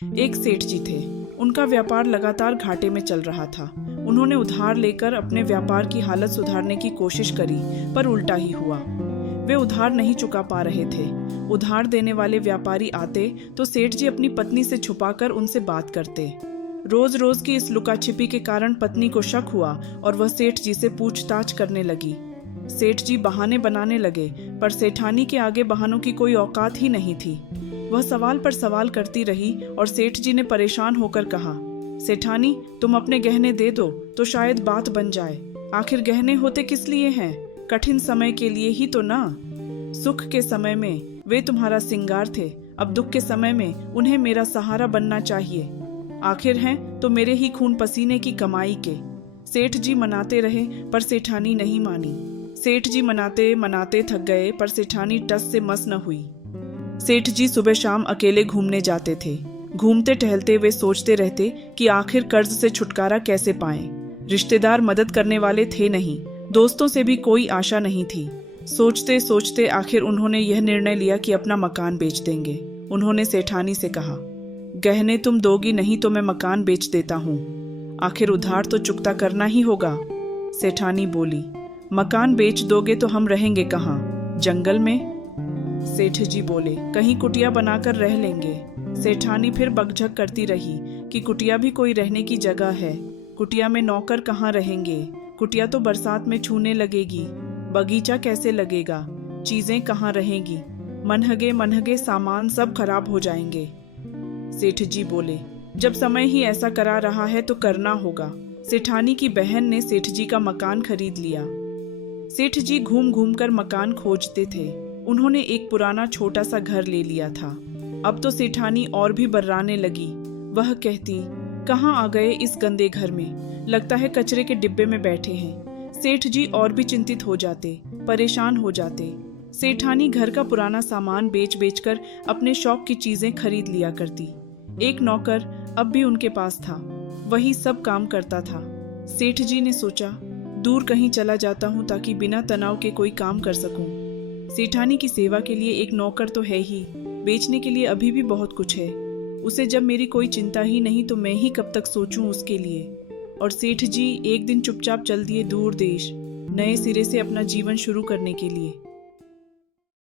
एक सेठ जी थे। उनका व्यापार लगातार घाटे में चल रहा था। उन्होंने उधार लेकर अपने व्यापार की हालत सुधारने की कोशिश करी, पर उल्टा ही हुआ। वे उधार नहीं चुका पा रहे थे। उधार देने वाले व्यापारी आते तो सेठ जी अपनी पत्नी से छुपाकर उनसे बात करते। रोज रोज की इस लुका छिपी के कारण पत्नी को शक हुआ और वह सेठ जी से पूछताछ करने लगी। सेठ जी बहाने बनाने लगे, पर सेठानी के आगे बहानों की कोई औकात ही नहीं थी। वह सवाल पर सवाल करती रही और सेठ जी ने परेशान होकर कहा, सेठानी, तुम अपने गहने दे दो तो शायद बात बन जाए। आखिर गहने होते किस लिए हैं? कठिन समय के लिए ही तो ना। सुख के समय में वे तुम्हारा सिंगार थे, अब दुख के समय में उन्हें मेरा सहारा बनना चाहिए। आखिर हैं तो मेरे ही खून पसीने की कमाई के। सेठ जी मनाते रहे, पर सेठानी नहीं मानी। सेठ जी मनाते मनाते थक गए, पर सेठानी टस से मस न हुई। सेठ जी सुबह शाम अकेले घूमने जाते थे। घूमते टहलते वे सोचते रहते कि आखिर कर्ज से छुटकारा कैसे पाएं। रिश्तेदार मदद करने वाले थे नहीं, दोस्तों से भी कोई आशा नहीं थी। सोचते सोचते आखिर उन्होंने यह निर्णय लिया कि अपना मकान बेच देंगे। उन्होंने सेठानी से कहा, गहने तुम दोगी नहीं तो मैं मकान बेच देता हूँ। आखिर उधार तो चुकता करना ही होगा। सेठानी बोली, मकान बेच दोगे तो हम रहेंगे कहाँ? जंगल में? सेठ जी बोले, कहीं कुटिया बनाकर रह लेंगे। सेठानी फिर बकझक करती रही कि कुटिया भी कोई रहने की जगह है। कुटिया में नौकर कहाँ रहेंगे? कुटिया तो बरसात में छूने लगेगी। बगीचा कैसे लगेगा? चीजें कहाँ रहेंगी? मनहगे मनहगे सामान सब खराब हो जाएंगे। सेठ जी बोले, जब समय ही ऐसा करा रहा है तो करना होगा। सेठानी की बहन ने सेठ जी का मकान खरीद लिया। सेठ जी घूम घूम कर मकान खोजते थे। उन्होंने एक पुराना छोटा सा घर ले लिया था। अब तो सेठानी और भी बर्राने लगी। वह कहती, कहाँ आ गए इस गंदे घर में? लगता है कचरे के डिब्बे में बैठे हैं। सेठ जी और भी चिंतित हो जाते, परेशान हो जाते। सेठानी घर का पुराना सामान बेच बेच कर अपने शौक की चीजें खरीद लिया करती। एक नौकर अब भी उनके पास था, वही सब काम करता था। सेठ जी ने सोचा, दूर कहीं चला जाता हूँ ताकि बिना तनाव के कोई काम कर सकूं। सेठानी की सेवा के लिए एक नौकर तो है ही, बेचने के लिए अभी भी बहुत कुछ है। उसे जब मेरी कोई चिंता ही नहीं तो मैं ही कब तक सोचूं उसके लिए। और सेठ जी एक दिन चुपचाप चल दिए दूर देश, नए सिरे से अपना जीवन शुरू करने के लिए।